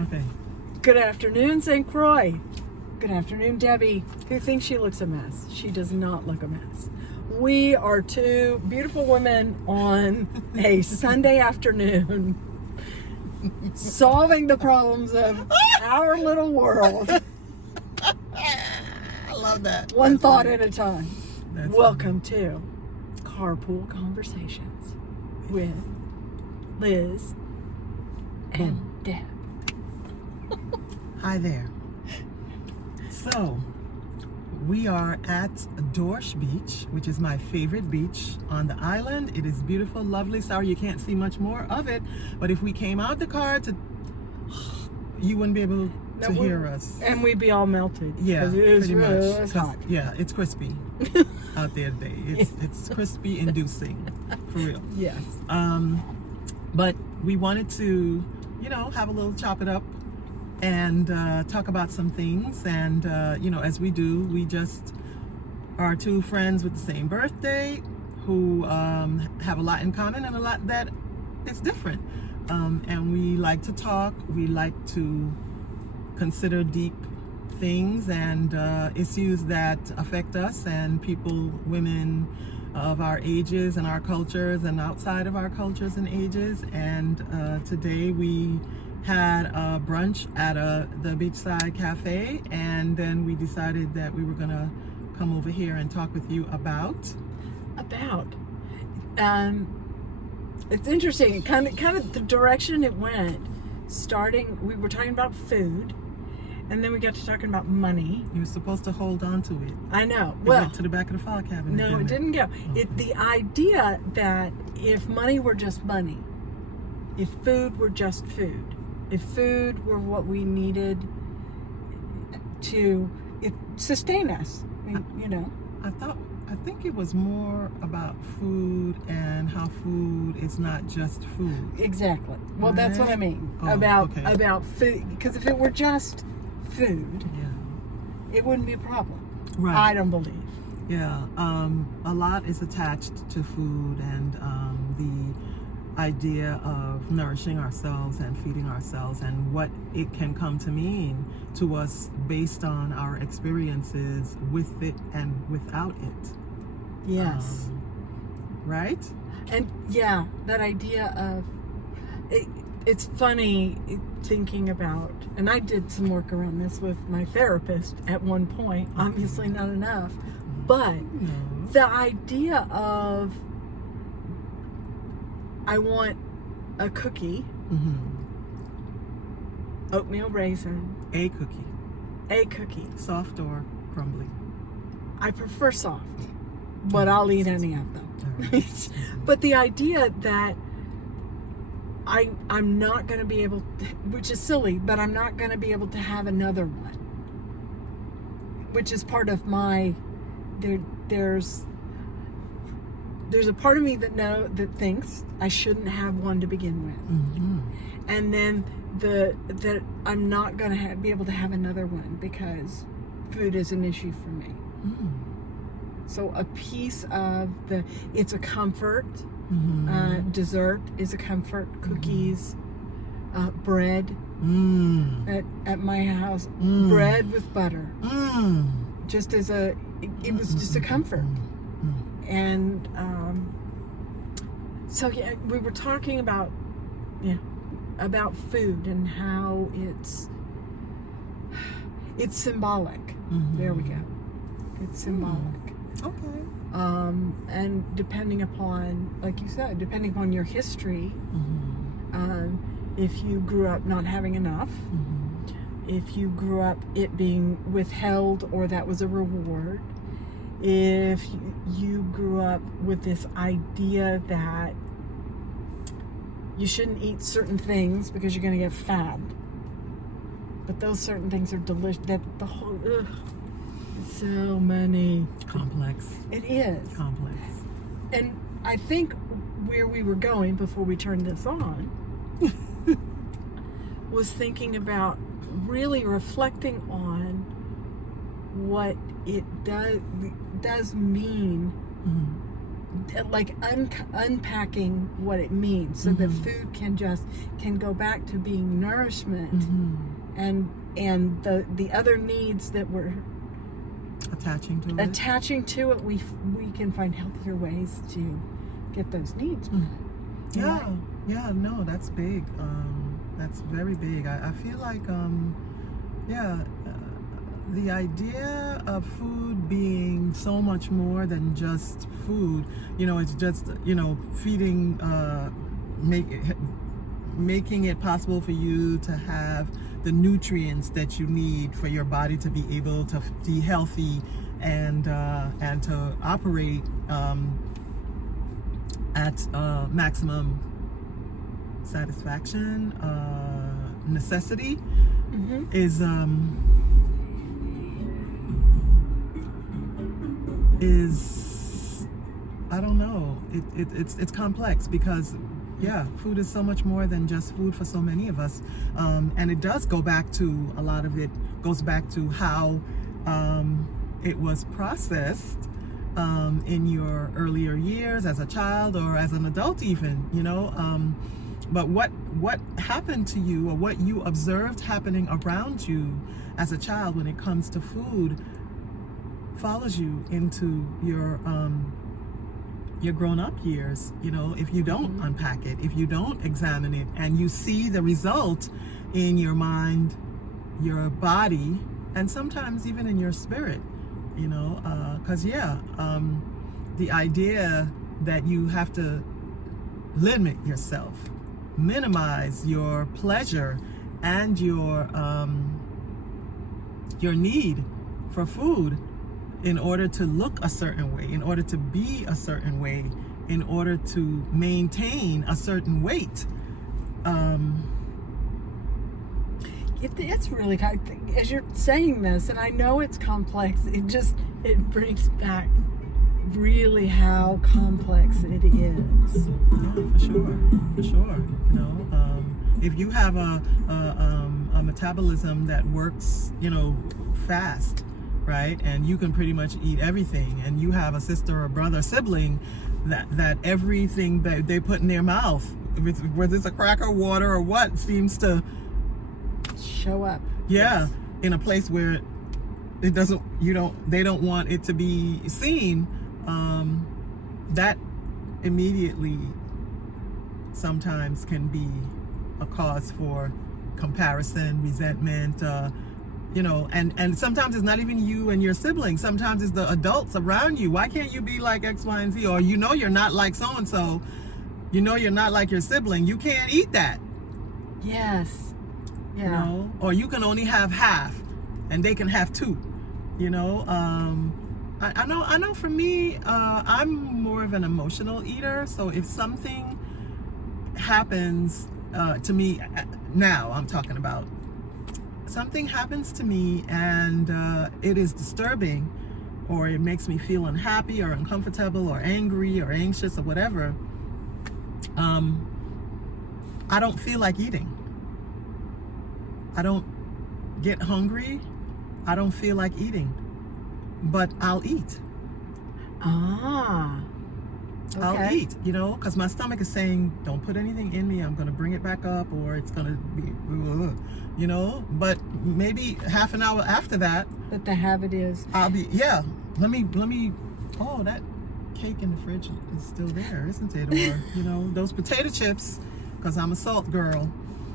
Okay. Good afternoon, St. Croix. Good afternoon, Debbie, who thinks she looks a mess. She does not look a mess. We are two beautiful women on a Sunday afternoon solving the problems of our little world. I love that. One That's thought funny. at a time. That's Welcome to Carpool Conversations with Liz and Deb. Hi there. So, we are at Dorsch Beach, which is my favorite beach on the island. It is beautiful, lovely. Sorry you can't see much more of it, but if we came out the car, you wouldn't be able to hear us. And we'd be all melted. Yeah, 'cause it is pretty much. it's hot. Yeah, it's crispy out there today. It's crispy inducing, for real. Yes. But we wanted to, have a little chop it up and talk about some things. And, as we do, we just are two friends with the same birthday who have a lot in common and a lot that is different. And we like to talk. We like to consider deep things and issues that affect us and people, women of our ages and our cultures and outside of our cultures and ages. And today we had a brunch at the Beachside Cafe, and then we decided that we were gonna come over here and talk with you about it's interesting, kind of the direction it went. We were talking about food, and then we got to talking about money. You were supposed to hold on to it. I know. It went to the back of the file cabinet. No, it didn't go. Okay. The idea that if money were just money, if food were just food, if food were what we needed to sustain us, I think it was more about food and how food is not just food. Exactly. Well, that's what I mean Okay. about food. Because if it were just food, Yeah. it wouldn't be a problem. Right. I don't believe. Yeah, a lot is attached to food and the idea of nourishing ourselves and feeding ourselves and what it can come to mean to us based on our experiences with it and without it. Yes. Right? And yeah, that idea of it's funny thinking about, and I did some work around this with my therapist at one point, obviously not enough, but the idea of I want a cookie, oatmeal raisin, A cookie. Soft or crumbly? I prefer soft, but I'll eat any of them. Right. But the idea that I'm not going to be able to, which is silly, but I'm not going to be able to have another one, which is part of my, there's a part of me that thinks I shouldn't have one to begin with. And then that I'm not going to be able to have another one because food is an issue for me. So a piece of it's a comfort. Dessert is a comfort. Cookies, bread. At my house, bread with butter. Just as it was just a comfort. And so yeah, we were talking about food and how it's symbolic. There we go. It's symbolic. Okay. And depending upon, like you said, depending upon your history, if you grew up not having enough, if you grew up it being withheld or that was a reward, if you grew up with this idea that you shouldn't eat certain things because you're going to get fat, but those certain things are delicious, that the whole, so many. Complex. It is. Complex. And I think where we were going before we turned this on was thinking about really reflecting on what it does mean like unpacking what it means, so that food can go back to being nourishment, and the other needs that we're attaching to it, we can find healthier ways to get those needs met. No, that's big. That's very big. I feel like the idea of food being so much more than just food, it's just, feeding, making it possible for you to have the nutrients that you need for your body to be able to be healthy and to operate at maximum satisfaction, necessity is I don't know. It's complex because food is so much more than just food for so many of us, and it does go back to, a lot of it goes back to how it was processed in your earlier years as a child or as an adult even, but what happened to you, or what you observed happening around you as a child when it comes to food, follows you into your grown-up years. If you don't unpack it, if you don't examine it, and you see the result in your mind, your body, and sometimes even in your spirit, because the idea that you have to limit yourself, minimize your pleasure and your need for food in order to look a certain way, in order to be a certain way, in order to maintain a certain weight. It's really, as you're saying this, and I know it's complex, it brings back really how complex it is. Yeah, for sure. If you have a metabolism that works, fast, right, and you can pretty much eat everything, and you have a sister or brother, sibling, that everything that they put in their mouth, whether it's a cracker, water, or what, seems to show up. In a place where it doesn't, they don't want it to be seen. That immediately sometimes can be a cause for comparison, resentment, and sometimes it's not even you and your siblings. Sometimes it's the adults around you. Why can't you be like X, Y, and Z? Or you're not like so-and-so. You're not like your sibling. You can't eat that. Yes. Yeah. Or you can only have half and they can have two. I know for me, I'm more of an emotional eater. So if something happens to me, now I'm talking about, something happens to me and it is disturbing, or it makes me feel unhappy or uncomfortable or angry or anxious or whatever, I don't feel like eating. I don't get hungry. I don't feel like eating, but I'll eat. Okay. I'll eat, because my stomach is saying, don't put anything in me. I'm going to bring it back up, or it's going to be, but maybe half an hour after that. But the habit is. I'll be, let me, oh, that cake in the fridge is still there, isn't it? Or, those potato chips, because I'm a salt girl.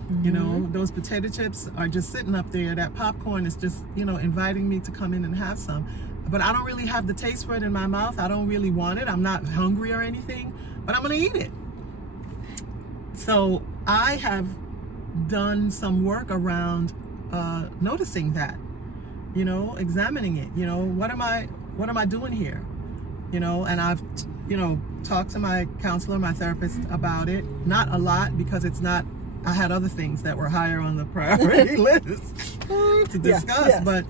Those potato chips are just sitting up there. That popcorn is just, inviting me to come in and have some. But I don't really have the taste for it in my mouth. I don't really want it. I'm not hungry or anything, but I'm going to eat it. So I have done some work around noticing that, examining it. What am I doing here? And I've, talked to my counselor, my therapist about it. Not a lot, because it's not, I had other things that were higher on the priority list to discuss, yes. But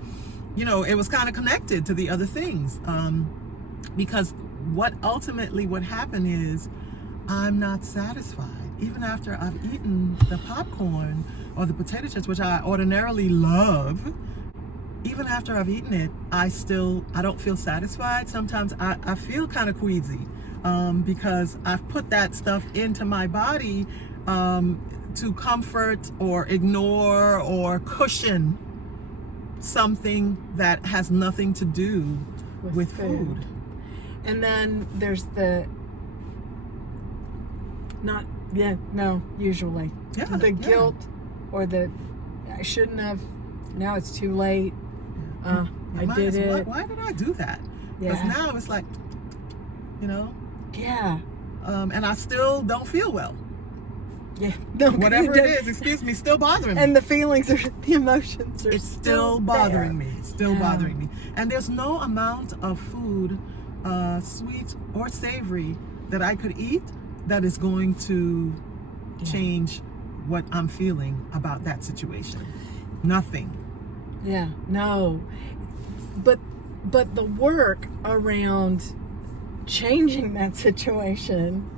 it was kind of connected to the other things, because what ultimately would happen is I'm not satisfied. Even after I've eaten the popcorn or the potato chips, which I ordinarily love, even after I've eaten it, I don't feel satisfied. Sometimes I feel kind of queasy. because I've put that stuff into my body to comfort or ignore or cushion something that has nothing to do with food. And then there's usually the guilt or the I shouldn't have, now it's too late. I did it. Why did I do that? Because now it's like, Yeah. And I still don't feel well. Yeah. No, whatever it is, still bothering me. And the feelings the emotions are it's still bothering there. me. It's still bothering me. And there's no amount of food, sweet or savory, that I could eat that is going to change what I'm feeling about that situation. Nothing. Yeah, no. But the work around changing that situation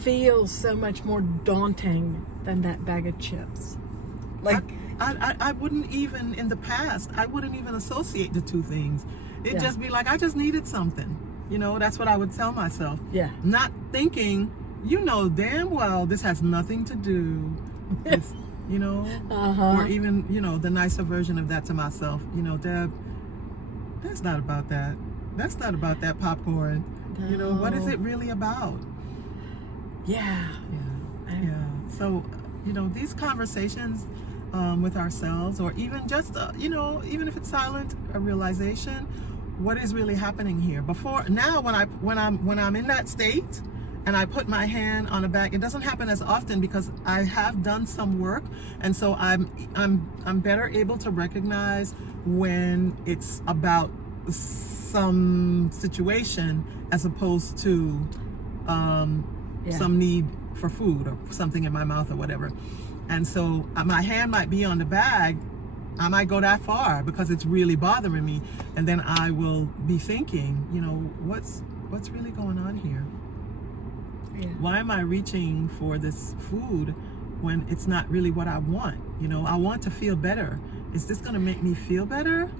feels so much more daunting than that bag of chips. Like I wouldn't even, in the past, I wouldn't even associate the two things. It'd just be like, I just needed something. That's what I would tell myself. Yeah. Not thinking, damn well this has nothing to do with, or even, the nicer version of that to myself. Deb, that's not about that. That's not about that popcorn. No. What is it really about? Yeah. So, these conversations with ourselves, or even just, even if it's silent, a realization, what is really happening here? Now, when I'm in that state, and I put my hand on a bag, it doesn't happen as often because I have done some work, and so I'm better able to recognize when it's about some situation as opposed to some need for food or something in my mouth or whatever. And so my hand might be on the bag. I might go that far because it's really bothering me, and then I will be thinking, what's really going on here? Yeah. Why am I reaching for this food when it's not really what I want? I want to feel better. Is this going to make me feel better?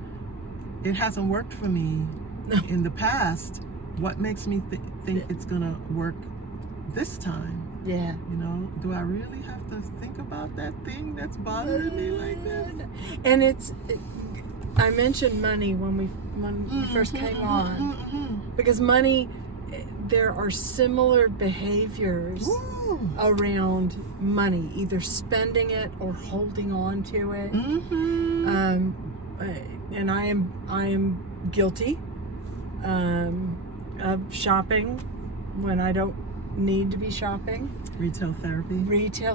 It hasn't worked for me in the past. What makes me think it's going to work this time? Yeah. Do I really have to think about that thing that's bothering me like this? And I mentioned money when we first came on, because money, there are similar behaviors around money, either spending it or holding on to it. And I am guilty of shopping when I don't need to be shopping. Retail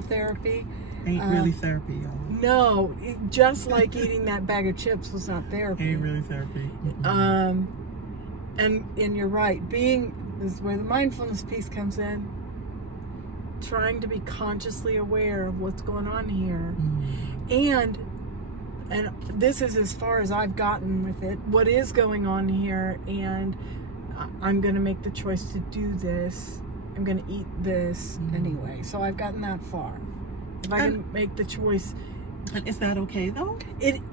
therapy ain't really therapy, y'all. No, just like eating that bag of chips was not therapy. Ain't really therapy. And you're right. This is where the mindfulness piece comes in. Trying to be consciously aware of what's going on here. And this is as far as I've gotten with it. What is going on here, and I'm going to make the choice to do this. I'm going to eat this anyway. So I've gotten that far. If I can make the choice. And is that okay though?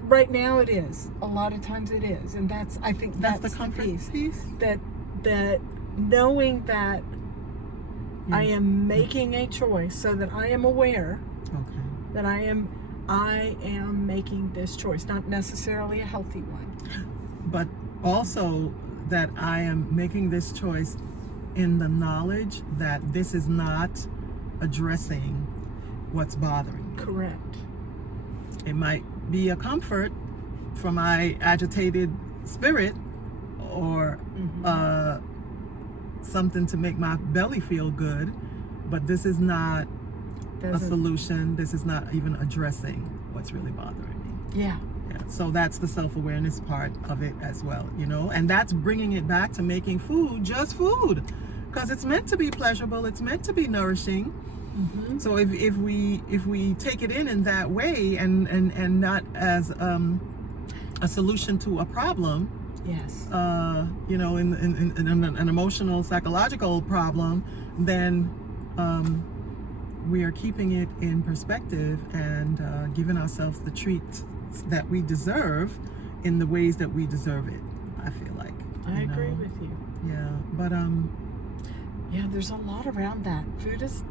Right now it is. A lot of times it is. And I think that's the comfort piece. That knowing that I am making a choice, so that I am aware that I am making this choice, not necessarily a healthy one, but also that I am making this choice in the knowledge that this is not addressing what's bothering me. Correct. It might be a comfort for my agitated spirit, or something to make my belly feel good, but this is not a solution. This is not even addressing what's really bothering me. Yeah. So that's the self-awareness part of it as well, and that's bringing it back to making food just food, because it's meant to be pleasurable, it's meant to be nourishing. So if we take it in that way, and not as a solution to a problem, yes, in an emotional, psychological problem, then we are keeping it in perspective and giving ourselves the treat that we deserve in the ways that we deserve it. I feel like I agree with you. Yeah, but Yeah, there's a lot around that. Food is,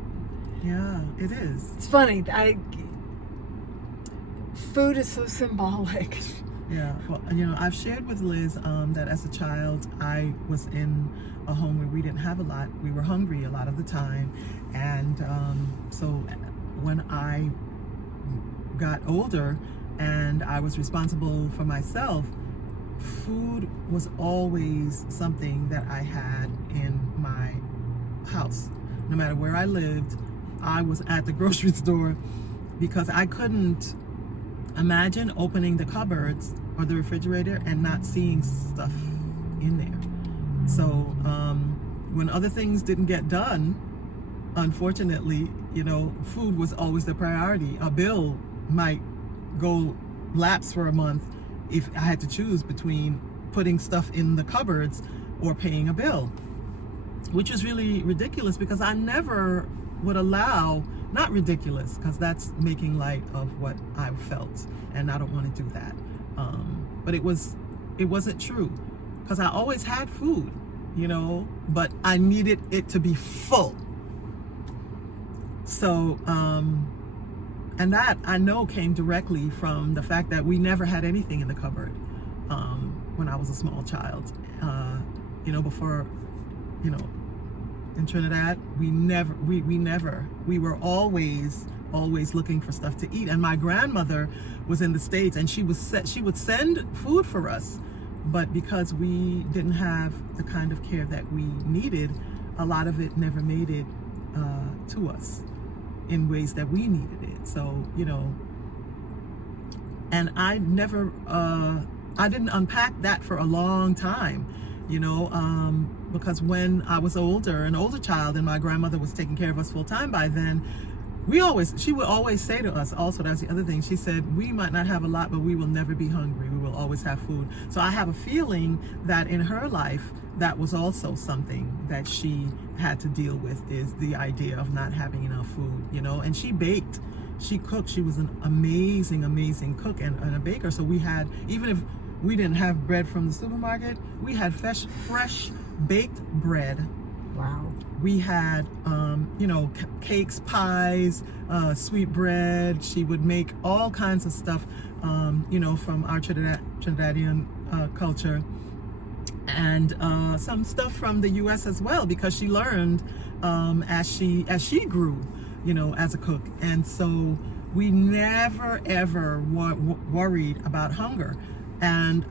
Yeah, it is. it's funny. Food is so symbolic. Yeah, well, I've shared with Liz that as a child, I was in a home where we didn't have a lot. We were hungry a lot of the time. And so when I got older and I was responsible for myself, food was always something that I had in my house. No matter where I lived, I was at the grocery store because I couldn't imagine opening the cupboards or the refrigerator and not seeing stuff in there. So when other things didn't get done, unfortunately, food was always the priority. A bill might go lapse for a month if I had to choose between putting stuff in the cupboards or paying a bill, which is really ridiculous because I never would allow, not ridiculous because that's making light of what I felt and I don't want to do that. But it wasn't true because I always had food, but I needed it to be full. So, and that I know came directly from the fact that we never had anything in the cupboard when I was a small child. Before, in Trinidad, we were always looking for stuff to eat. And my grandmother was in the States, and she would send food for us, but because we didn't have the kind of care that we needed, a lot of it never made it to us in ways that we needed it. So, and I never, I didn't unpack that for a long time, because when I was an older child, and my grandmother was taking care of us full time by then, she would always say to us also, that's the other thing, she said, we might not have a lot, but we will never be hungry. We will always have food. So I have a feeling that in her life, that was also something that she had to deal with, is the idea of not having enough food, and she baked, she cooked, she was an amazing cook and a baker. So we had, even if we didn't have bread from the supermarket, we had fresh baked bread. Wow. We had, cakes, pies, sweet bread. She would make all kinds of stuff, from our Trinidadian culture, and some stuff from the U.S. as well, because she learned as she grew, as a cook. And so we never ever worried about hunger. And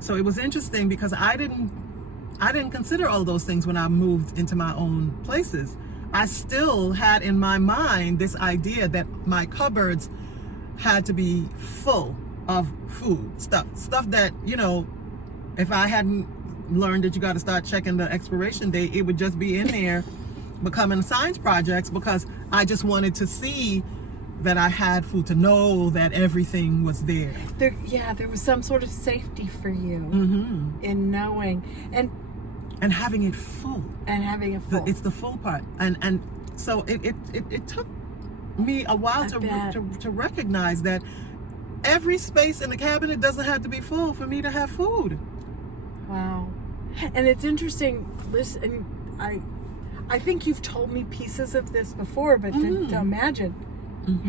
so it was interesting because I didn't consider all those things when I moved into my own places. I still had in my mind this idea that my cupboards had to be full of food, stuff that, if I hadn't learned that you got to start checking the expiration date, it would just be in there becoming science projects, because I just wanted to see that I had food, to know that everything was there. There was some sort of safety for you in knowing and having it full. It's the full part. And so it took me a while to recognize that every space in the cabinet doesn't have to be full for me to have food. Wow. And it's interesting, listen, I think you've told me pieces of this before, but to imagine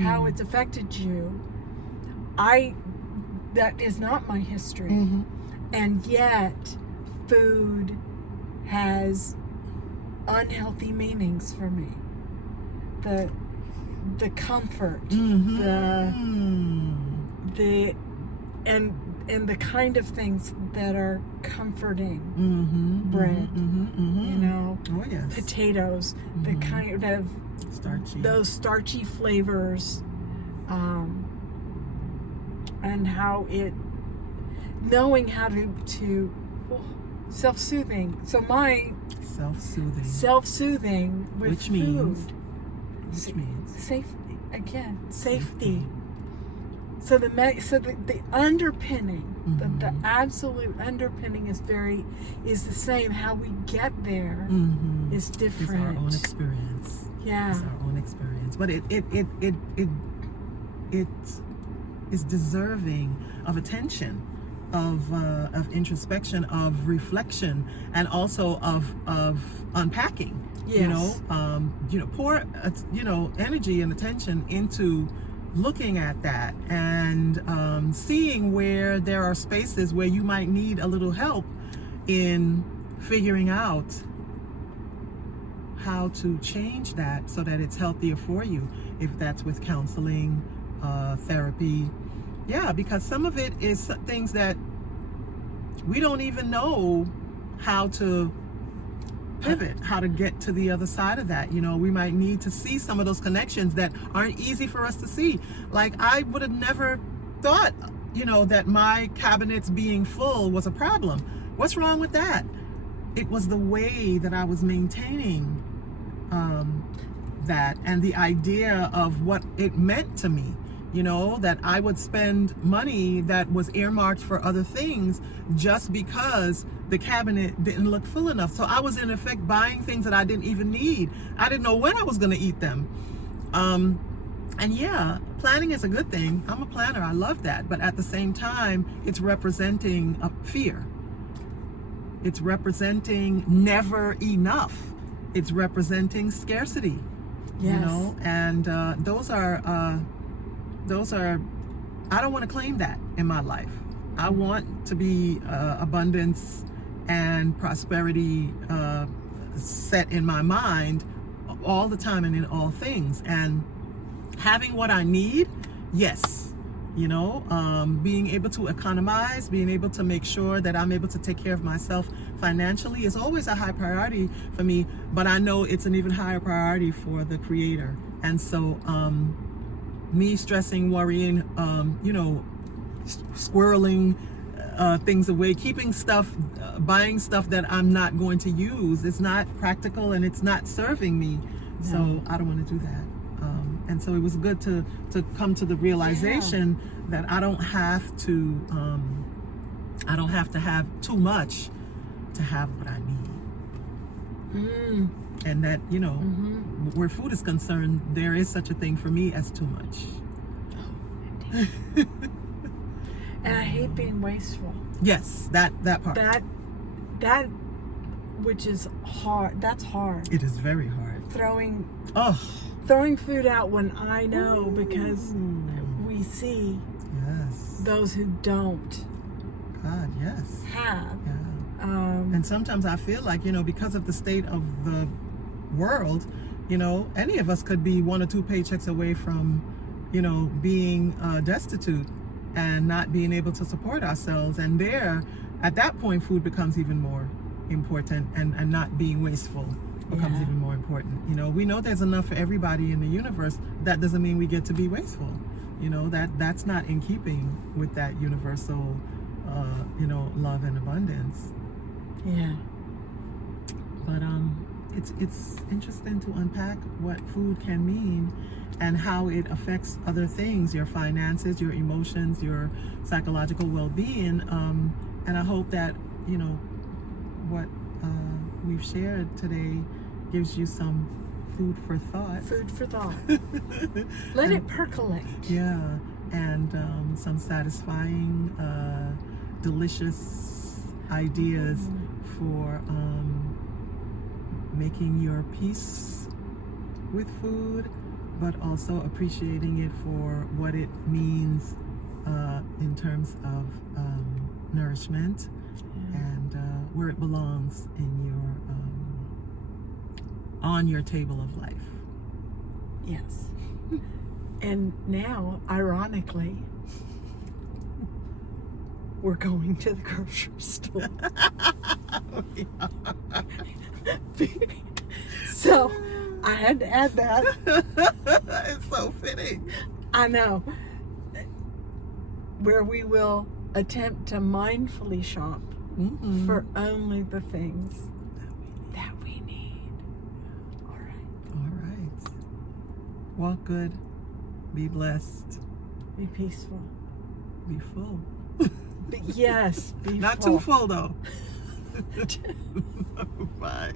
how it's affected you, that is not my history. And yet food has unhealthy meanings for me. The comfort, and the kind of things that are comforting. Bread, oh yes, potatoes, the kind of those starchy flavors, and how knowing how to self-soothing. So my self-soothing with which food. Means safety again. Safety. So the underpinning, the absolute underpinning is the same. How we get there is different. It's our own experience. Yeah. It's our own experience. But it is deserving of attention. of introspection, of reflection, and also of unpacking. Yes. Pour energy and attention into looking at that and seeing where there are spaces where you might need a little help in figuring out how to change that so that it's healthier for you, if that's with counseling, therapy. Yeah, because some of it is things that we don't even know how to pivot, how to get to the other side of that. We might need to see some of those connections that aren't easy for us to see. Like, I would have never thought, that my cabinets being full was a problem. What's wrong with that? It was the way that I was maintaining that, and the idea of what it meant to me. That I would spend money that was earmarked for other things just because the cabinet didn't look full enough. So I was in effect buying things that I didn't even need. I didn't know when I was going to eat them. And yeah, planning is a good thing. I'm a planner. I love that. But at the same time, it's representing a fear. It's representing never enough. It's representing scarcity. Yes. And those are, I don't want to claim that in my life. I want to be abundance and prosperity set in my mind all the time and in all things. And having what I need, yes. Being able to economize, being able to make sure that I'm able to take care of myself financially is always a high priority for me, but I know it's an even higher priority for the Creator. And so me stressing, worrying, squirreling things away, keeping stuff, buying stuff that I'm not going to use, it's not practical and it's not serving me. No. So I don't want to do that. And so it was good to come to the realization that I don't have to have too much to have what I need. And that, where food is concerned, there is such a thing for me as too much. Oh, and I hate being wasteful. Yes, that part. That which is hard. That's hard. It is very hard. Throwing food out when I know, because we see those who don't God, yes. have. Yeah. And sometimes I feel like, because of the state of the world, any of us could be 1 or 2 paychecks away from, being destitute and not being able to support ourselves. And at that point, food becomes even more important, and not being wasteful becomes even more important. We know there's enough for everybody in the universe. That doesn't mean we get to be wasteful. That's not in keeping with that universal, love and abundance. Yeah. But it's interesting to unpack what food can mean and how it affects other things, your finances, your emotions, your psychological well-being. And I hope that, what we've shared today gives you some food for thought. Food for thought. Let it percolate. Yeah, and some satisfying, delicious ideas for making your peace with food, but also appreciating it for what it means in terms of nourishment and where it belongs in your on your table of life. Yes. And now, ironically, we're going to the grocery store. So I had to add that. It's so fitting. I know. Where we will attempt to mindfully shop for only the things that we need. All right. Walk good. Be blessed. Be peaceful. Be full. Yes. Be Not full. too full though. Bye.